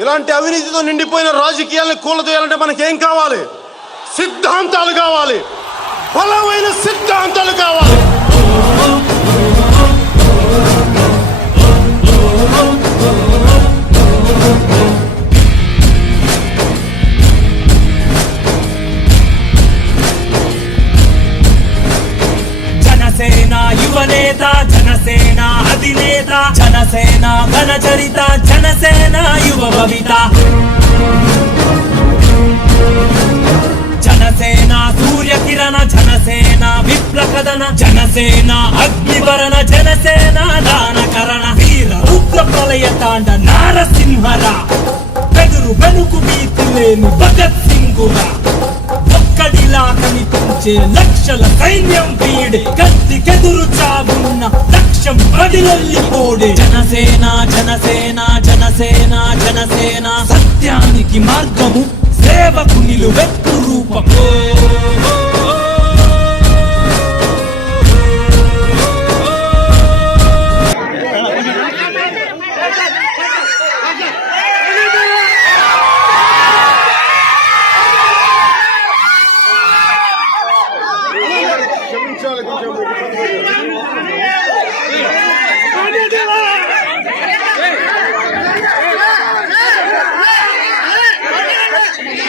ఇలాంటి అవినీతితో నిండిపోయిన రాజకీయాలను కూలదోయాలంటే మనకేం కావాలి? సిద్ధాంతాలు కావాలి. బలమైన సిద్ధాంతాలు కావాలి. జనసేన యువనేత జనసేన అధినేత జనసేన ఘన చరిత జన విప్లకదన జనసేన అగ్నివరణ జనసేన దానకరణ వీర ఉగ్ర ప్రళయ తాండ నారసింహరా. బెదురు బెనుకు భీతి లేని భగత్ సింగురా. ఒక్కడిలా కనిపించే లక్షల సైన్యం వీడే. కత్తికెదురు చావున్న లక్ష్యం బదిలల్లి పోడే జనసేన జనసేన జనసేన జనసేన. సత్యానికి మార్గము సేవకు నిలువెత్తు రూపము Thank you.